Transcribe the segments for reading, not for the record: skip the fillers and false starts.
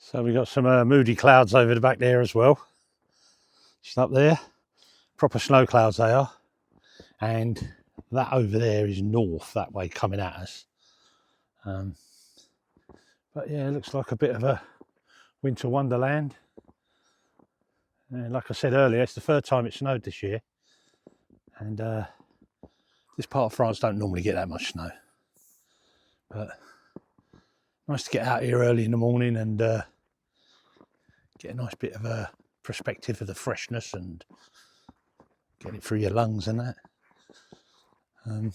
So we've got some moody clouds over the back there as well. Just up there, proper snow clouds they are. And that over there is north, that way coming at us. But yeah, it looks like a bit of a winter wonderland. And like I said earlier, it's the third time it snowed this year. And this part of France don't normally get that much snow. But nice to get out here early in the morning and get a nice bit of a perspective of the freshness and get it through your lungs and that. I'm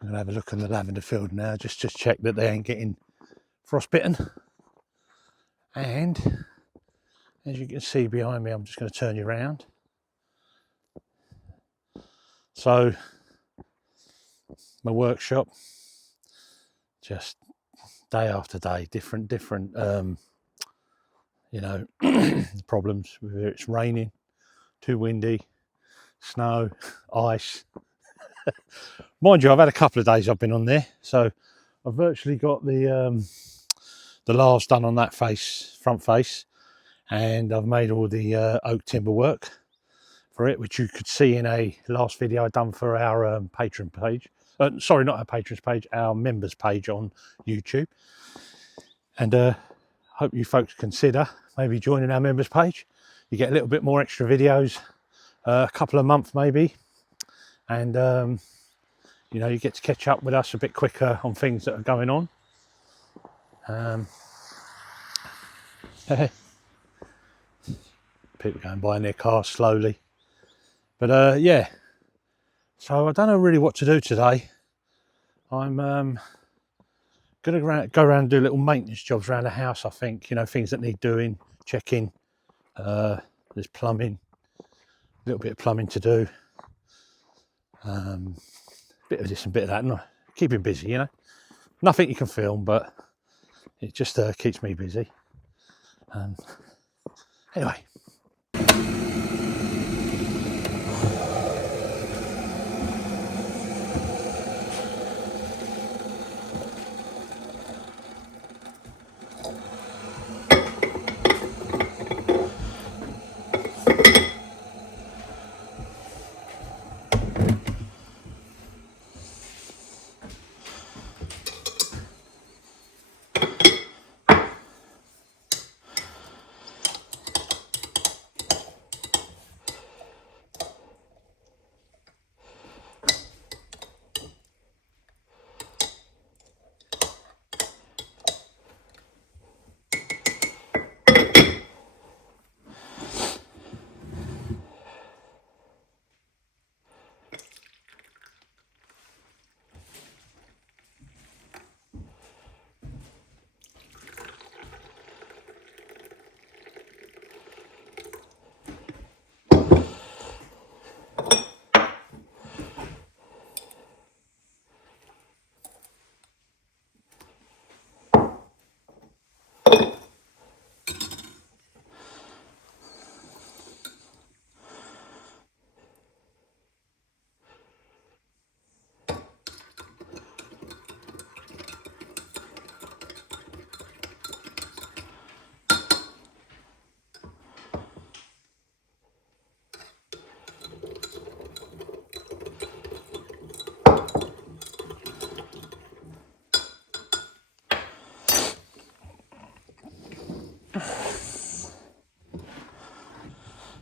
going to have a look on the lavender field now, just check that they ain't getting frostbitten. And as you can see behind me, I'm just going to turn you around. So my workshop, just day after day, different you know, problems, whether it's raining, too windy, snow, ice. Mind you, I've had a couple of days I've been on there, so I've virtually got the laths done on that front face, and I've made all the oak timber work for it, which you could see in a last video I done for our patron page. Sorry, not our patrons page, our members page on YouTube. And hope you folks consider maybe joining our members page. You get a little bit more extra videos, a couple of months maybe, and you know, you get to catch up with us a bit quicker on things that are going on. People going by in their cars slowly, but yeah, so I don't know really what to do today. I'm gonna go around and do little maintenance jobs around the house. I think, you know, things that need doing, checking. There's plumbing, a little bit of plumbing to do, bit of this and bit of that, and keeping busy, you know. Nothing you can film, but it just keeps me busy. Anyway.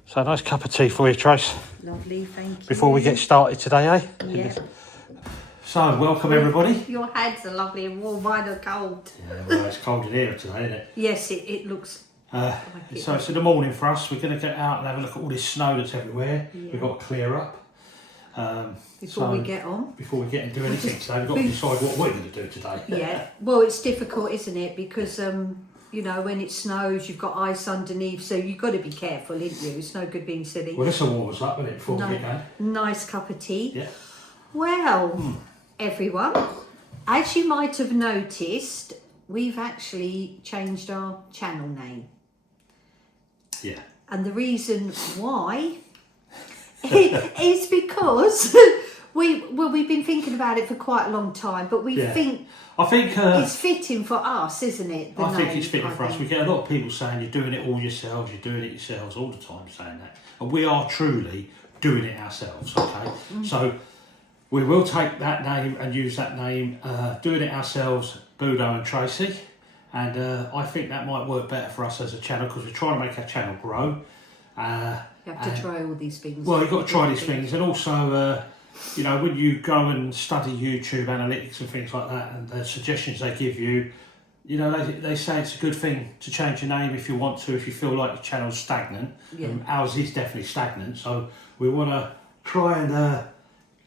So a nice cup of tea for you, Trace. Lovely, thank you. Before we get started today, eh? Yeah. So, welcome everybody. Your hands are lovely and warm, mine are cold. Yeah, well, it's cold in here today, isn't it? Yes, it looks like it. So it's in the morning for us. We're going to get out and have a look at all this snow that's everywhere. Yeah. We've got to clear up. Before we get on. Before we get into anything today, we've got to decide what we're going to do today. Yeah, well, it's difficult, isn't it? Because, you know, when it snows, you've got ice underneath, so you've got to be careful, ain't you? It's no good being silly. Well, this will warm us up, isn't it, before we get going? Nice cup of tea. Yeah. Well, everyone, as you might have noticed, we've actually changed our channel name. Yeah. And the reason why is because We've been thinking about it for quite a long time, but we think it's fitting for us, isn't it? I think it's fitting for us. We get a lot of people saying you're doing it all yourselves, you're doing it yourselves all the time, saying that, and we are truly doing it ourselves. Okay, so we will take that name and use that name, doing it ourselves, Budo and Tracy, and I think that might work better for us as a channel because we're trying to make our channel grow. You have to try all these things. Well, you've got to try these things, and also, you know, when you go and study YouTube analytics and things like that, and the suggestions they give you, you know, they say it's a good thing to change your name if you want to, if you feel like your channel's stagnant. Yeah. Ours is definitely stagnant, so we want to try and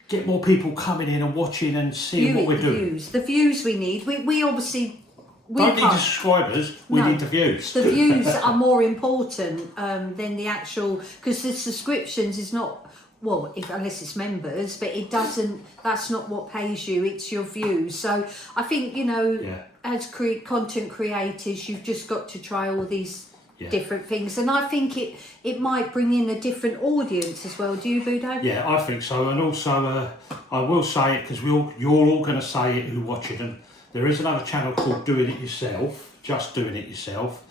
get more people coming in and watching and seeing what we're doing. The views we need. We obviously... We don't need the subscribers, we need the views. The views are more important than the actual, because the subscriptions is not, well, unless it's members, but it doesn't, that's not what pays you, it's your views. So I think, you know, as content creators, you've just got to try all these different things. And I think it might bring in a different audience as well. Do you, Budo? Yeah, I think so. And also, I will say it, because you're all going to say it who watch it, and there is another channel called Doing It Yourself, just Doing It Yourself,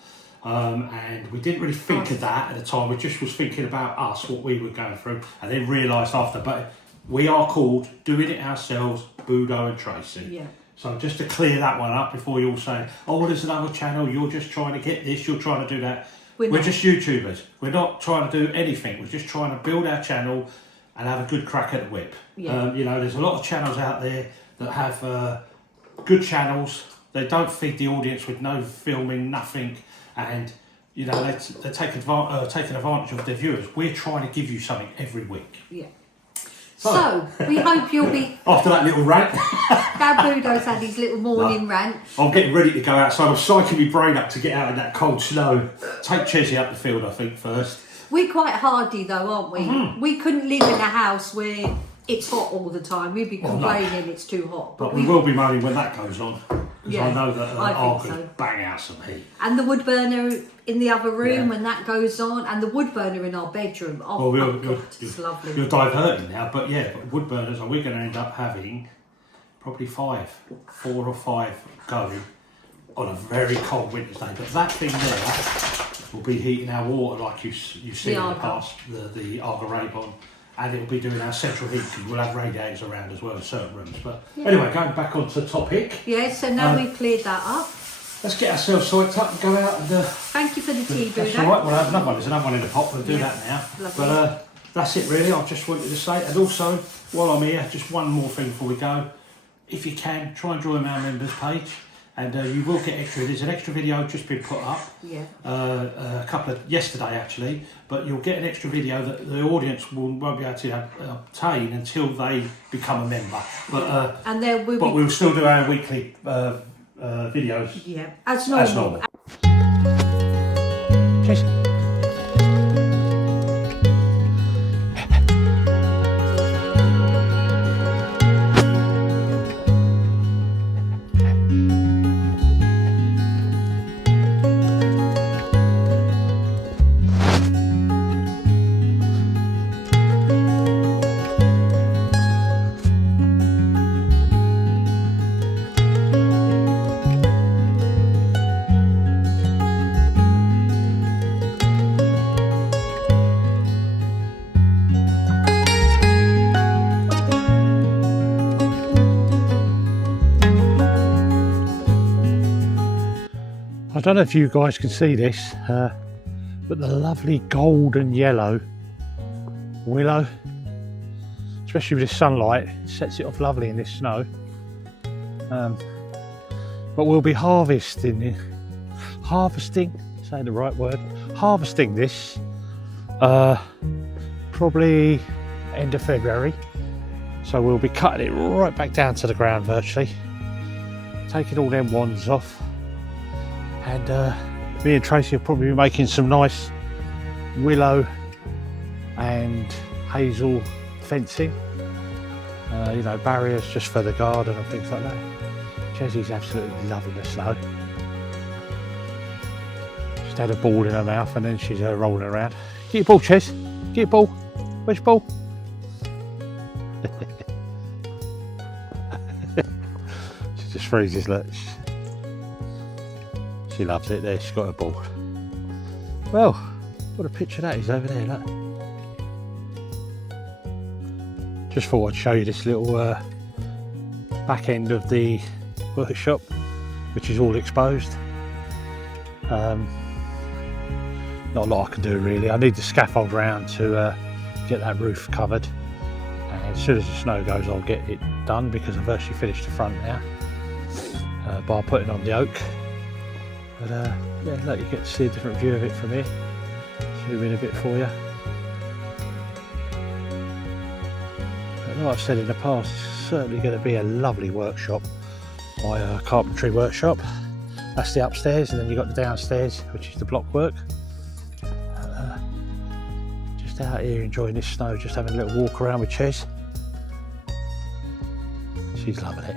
and we didn't really think of that at the time. We just was thinking about us, what we were going through, and then realised after. But we are called Doing It Ourselves, Budo and Tracy. Yeah. So just to clear that one up before you all say, oh, well, there's another channel, you're just trying to get this, you're trying to do that. We're just YouTubers. We're not trying to do anything. We're just trying to build our channel and have a good crack at the whip. Yeah. You know, there's a lot of channels out there that have... good channels. They don't feed the audience with no filming, nothing, and you know they take taking advantage of their viewers. We're trying to give you something every week. Yeah. So we hope you'll be after that little rant. Dad Budo's had his little morning rant. I'm getting ready to go outside. I'm psyching my brain up to get out in that cold snow. Take Chesney up the field, I think, first. We're quite hardy though, aren't we? Mm-hmm. We couldn't live in a house where it's hot all the time. We'd be complaining it's too hot. But we will be moaning when that goes on. Because I know that I could bang out some heat. And the wood burner in the other room when that goes on, and the wood burner in our bedroom. Oh, it's lovely. You're diverting now, but wood burners, we're going to end up having probably 4 or 5 going on a very cold winter's day. But that thing there will be heating our water like you've seen in the past, the Argo, and it will be doing our central heat because we'll have radiators around as well in certain rooms. But anyway, going back onto the topic. Yeah, so now we've cleared that up. Let's get ourselves psyched up and go out and... Thank you for the tea, Budo. That's all right, we'll have another one. There's another one in the pot, we'll do that now. Lovely. But that's it really, I just wanted to say. And also, while I'm here, just one more thing before we go. If you can, try and join our members page. And you will get there's an extra video just been put up. Yeah. Yesterday actually, but you'll get an extra video that the audience won't be able to obtain until they become a member. But we'll still do our weekly videos. Yeah, as normal. Jason. I don't know if you guys can see this, but the lovely golden yellow willow, especially with the sunlight, sets it off lovely in this snow. But we'll be harvesting this probably end of February. So we'll be cutting it right back down to the ground virtually, taking all them wands off. And me and Tracy will probably be making some nice willow and hazel fencing, you know, barriers just for the garden and things like that. Chessie's absolutely loving the snow. She's had a ball in her mouth and then she's rolling around. Get your ball, Chess. Get your ball. Where's your ball? freezes, look. She loves it there, she's got her ball. Well, what a picture that is over there, look. Just thought I'd show you this little back end of the workshop, which is all exposed. Not a lot I can do really. I need the scaffold round to get that roof covered, and as soon as the snow goes I'll get it done, because I've actually finished the front now by putting on the oak. But yeah, look, you get to see a different view of it from here. Zoom in a bit for you. But like I've said in the past, it's certainly going to be a lovely workshop, my carpentry workshop. That's the upstairs, and then you've got the downstairs, which is the block work. Just out here enjoying this snow, just having a little walk around with Ches. She's loving it.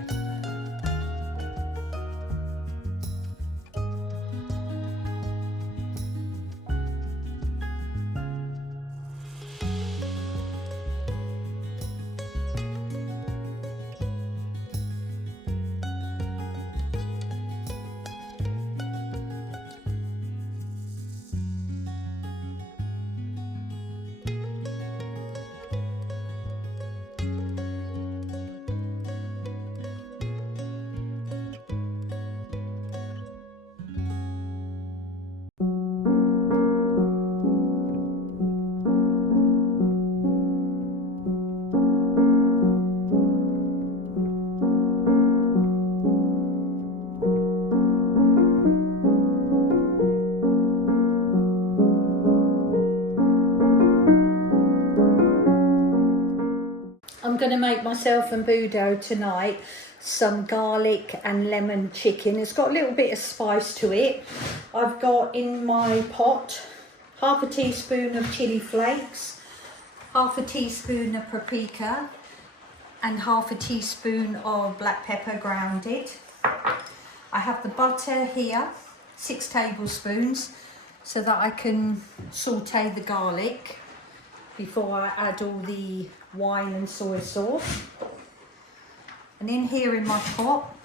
I'm going to make myself and Budo tonight some garlic and lemon chicken. It's got a little bit of spice to it. I've got in my pot half a teaspoon of chili flakes, half a teaspoon of paprika, and half a teaspoon of black pepper grounded. I have the butter here, 6 tablespoons, so that I can saute the garlic before I add all the wine and soy sauce. And in here in my pot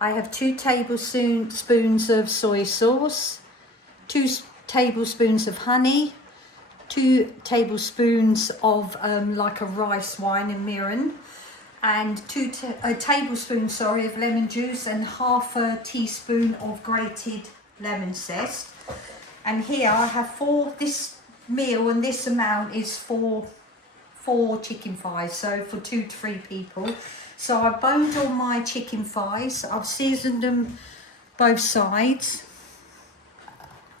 I have 2 tablespoons of soy sauce, 2 tablespoons of honey, 2 tablespoons of like a rice wine and mirin, and a tablespoon of lemon juice, and half a teaspoon of grated lemon zest. And here I have this meal, and this amount is for 4 chicken thighs, so for 2 to 3 people. So I boned all my chicken thighs. I've seasoned them both sides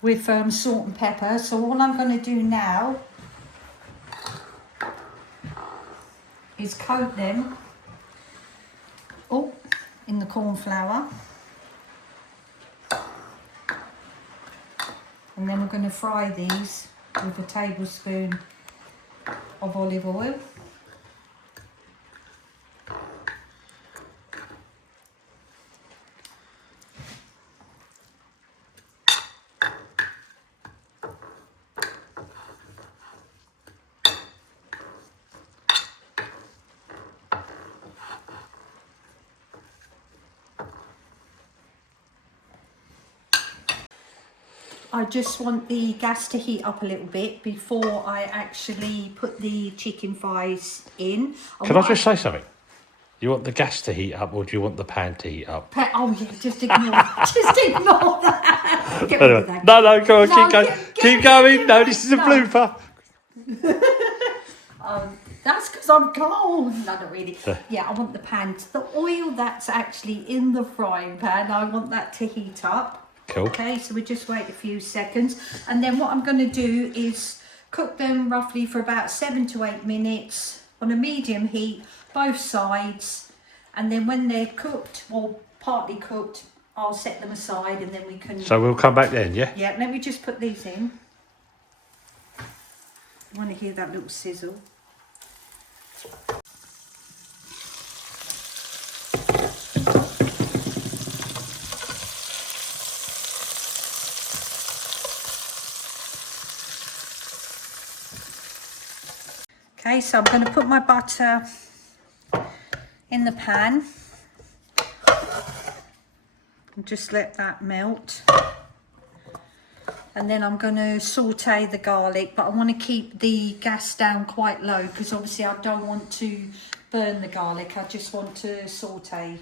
with salt and pepper. So all I'm going to do now is coat them in the corn flour, and then I'm going to fry these with a tablespoon of olive oil. I just want the gas to heat up a little bit before I actually put the chicken thighs in. Can I just say something? You want the gas to heat up, or do you want the pan to heat up? Oh yeah, just ignore that. Get rid of that. No, come on, keep going. Keep going. No, this is a blooper. That's because I'm cold. No, not really. Yeah, I want the pan, the oil that's actually in the frying pan, I want that to heat up. Cool. Okay, so we just wait a few seconds, and then what I'm going to do is cook them roughly for about 7 to 8 minutes on a medium heat, both sides, and then when they're cooked or partly cooked, I'll set them aside, and then we can... So we'll come back then, yeah? Yeah, let me just put these in. I want to hear that little sizzle. Okay, so I'm going to put my butter in the pan. and just let that melt. And then I'm going to saute the garlic, but I want to keep the gas down quite low because obviously I don't want to burn the garlic. I just want to saute.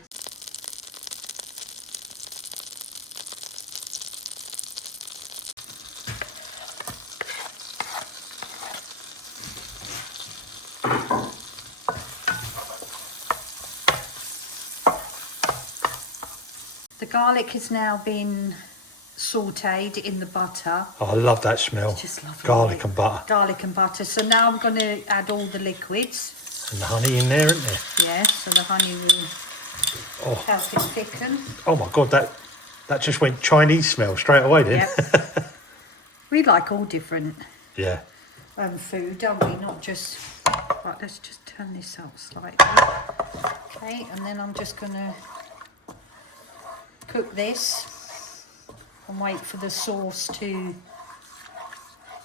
The garlic has now been sauteed in the butter. Oh, I love that smell. It's just lovely. Garlic and butter. Garlic and butter. So now I'm going to add all the liquids. And the honey in there, isn't there? Yeah, so the honey will help it thicken. Oh my God, that just went Chinese smell straight away, didn't it? Yep. We like all different Yeah. food, don't we? Not just... Right, let's just turn this up slightly. Okay, and then I'm just going to cook this and wait for the sauce to...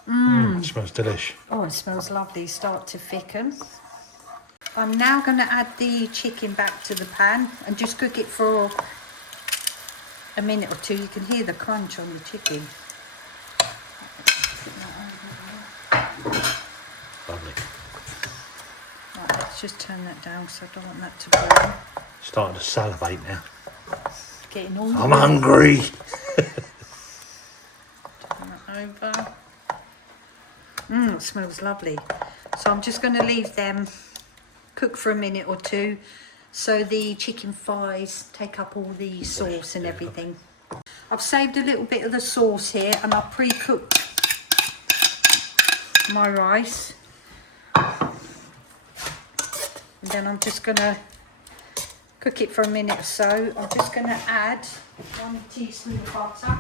It smells delish. Oh, it smells lovely. Start to thicken. I'm now going to add the chicken back to the pan and just cook it for a minute or two. You can hear the crunch on the chicken. Lovely. Right, let's just turn that down because I don't want that to burn. Starting to salivate now. Getting all I'm hungry. Turn that over. It smells lovely. So I'm just going to leave them cook for a minute or two so the chicken thighs take up all the sauce and everything. I've saved a little bit of the sauce here and I've pre-cooked my rice. And then I'm just going to cook it for a minute or so. I'm just going to add 1 teaspoon of butter.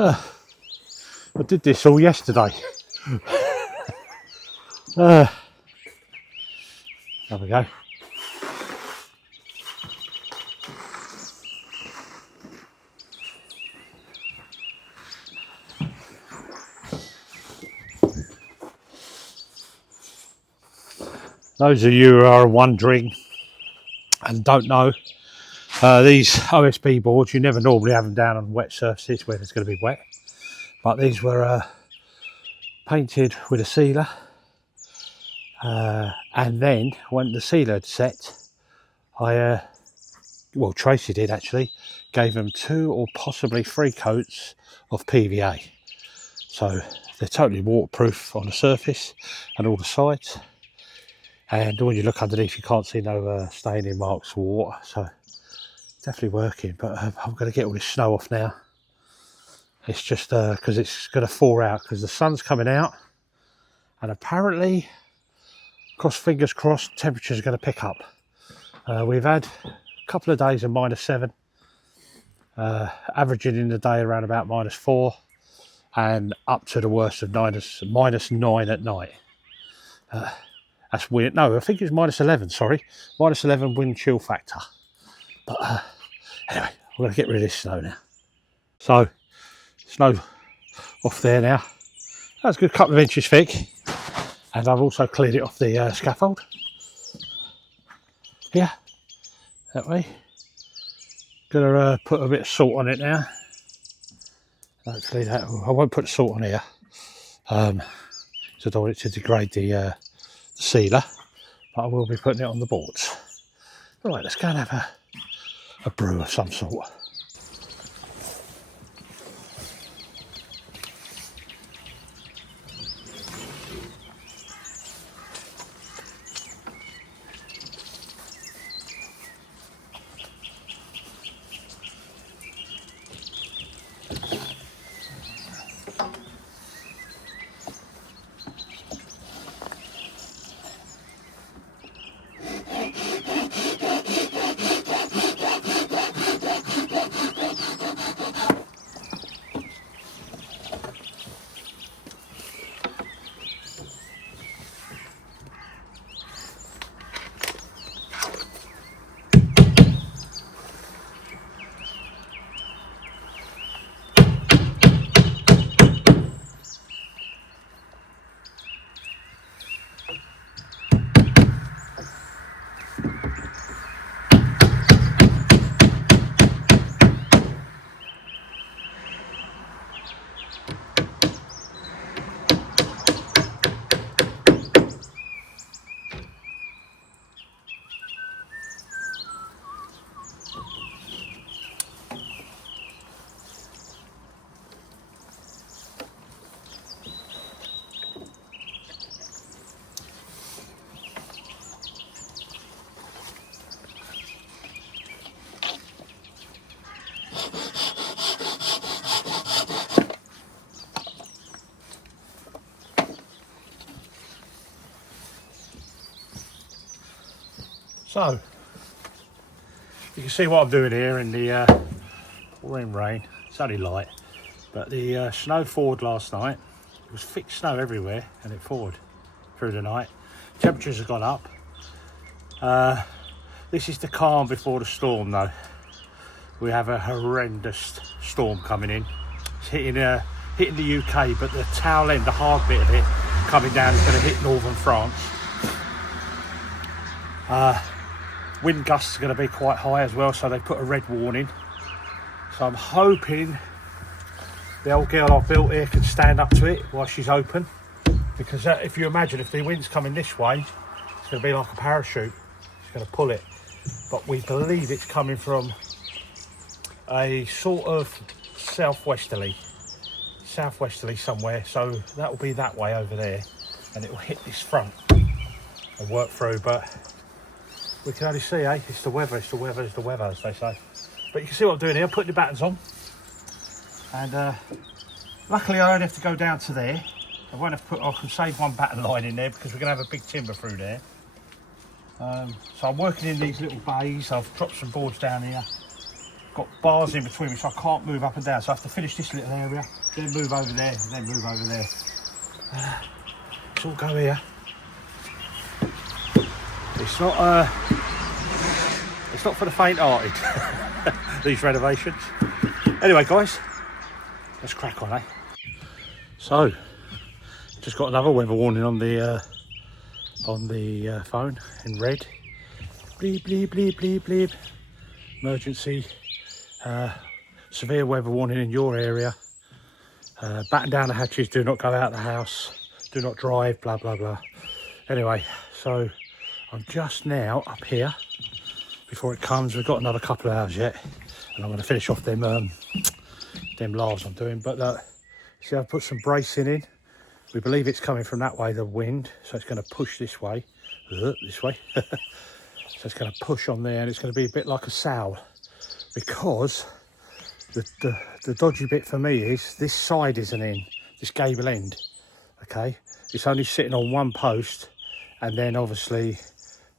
I did this all yesterday. There we go. Those of you who are wondering and don't know, these OSB boards, you never normally have them down on wet surfaces where it's going to be wet, but these were painted with a sealer, and then when the sealer had set, well, Tracy did actually, gave them 2 or possibly 3 coats of PVA, so they're totally waterproof on the surface and all the sides, and when you look underneath you can't see no staining marks or water, so definitely working. But I'm going to get all this snow off now. It's just because it's going to thaw out because the sun's coming out, and apparently, fingers crossed, temperatures are going to pick up. We've had a couple of days of -7, averaging in the day around about -4, and up to the worst of -9 at night. That's weird. No, I think it's -11. Sorry, -11 wind chill factor. But anyway, I'm going to get rid of this snow now. So, snow off there now. That's a good couple of inches thick. And I've also cleared it off the scaffold. Yeah, that way. Gonna put a bit of salt on it now. Hopefully that I won't put the salt on here. So I don't want it to degrade the sealer, but I will be putting it on the boards. Right, let's go and have a brew of some sort. So, you can see what I'm doing here in the pouring rain. It's only light, but the snow thawed last night. It was thick snow everywhere and it thawed through the night. Temperatures have gone up. This is the calm before the storm though. We have a horrendous storm coming in. It's hitting the UK, but the tail end, the hard bit of it coming down is going to hit northern France. Wind gusts are going to be quite high as well, so they put a red warning. So I'm hoping the old girl I've built here can stand up to it while she's open, because if you imagine, if the wind's coming this way, it's going to be like a parachute. It's going to pull it, but we believe it's coming from a sort of southwesterly somewhere, so that will be that way over there, and it will hit this front and work through. But we can only see, it's the weather, as they say. But you can see what I'm doing here. I'm putting the battens on, and luckily I only have to go down to there. I won't have to I can save one batten line in there because we're going to have a big timber through there. So I'm working in these little bays. I've dropped some boards down here, got bars in between me, so I can't move up and down, so I have to finish this little area, then move over there, and then move over there. Let's all go here. It's not for the faint-hearted, these renovations. Anyway guys, let's crack on, So, just got another weather warning on the phone in red. Bleep, bleep, bleep, bleep, bleep. Emergency, severe weather warning in your area. Batten down the hatches, do not go out of the house, do not drive, blah, blah, blah. Anyway, so I'm just now up here before it comes. We've got another couple of hours yet, and I'm going to finish off them laths I'm doing. But see, I've put some bracing in. We believe it's coming from that way, the wind, so it's going to push this way, so it's going to push on there, and it's going to be a bit like a sow, because the dodgy bit for me is this side isn't in, this gable end, okay? It's only sitting on one post, and then obviously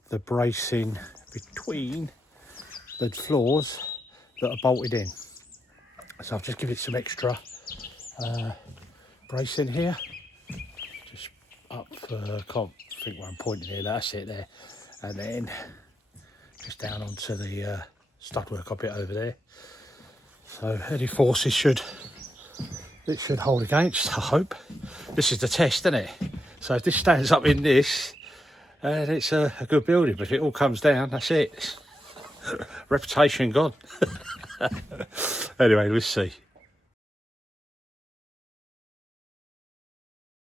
the bracing between the floors that are bolted in. So I've just given it some extra bracing here. Just up, can't think where I'm pointing here, that's it there. And then just down onto the stud work a bit over there. So any forces should hold against, I hope. This is the test, isn't it? So if this stands up in this, and it's a good building, but if it all comes down, that's it. Reputation gone. Anyway, let's see.